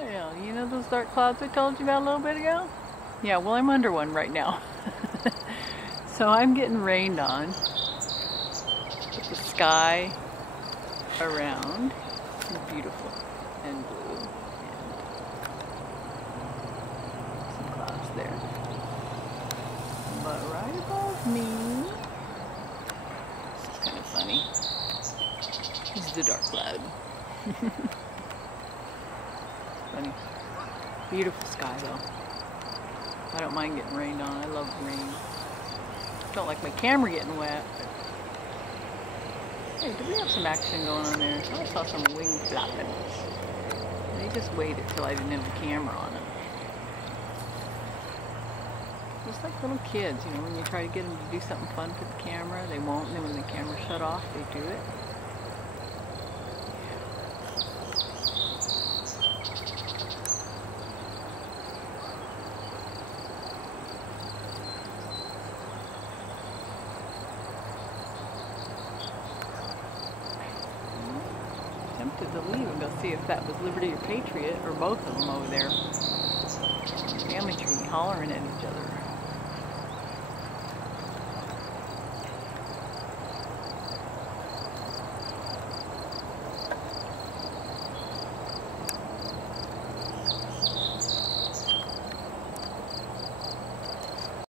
Well, you know those dark clouds I told you about a little bit ago? Yeah, well, I'm under one right now. So I'm getting rained on with the sky around. It's beautiful and blue and some clouds there. But right above me, this is kind of funny. This is the dark cloud. Funny. Beautiful sky though. I don't mind getting rained on. I love rain. Don't like my camera getting wet. But... Hey, do we have some action going on there? I saw some wing flapping. They just waited till I didn't have the camera on it. Just like little kids, you know, when you try to get them to do something fun for the camera, they won't, and then when the camera shut off, they do it. Tempted to leave and go see if that was Liberty or Patriot, or both of them over there. Family tree hollering at each other.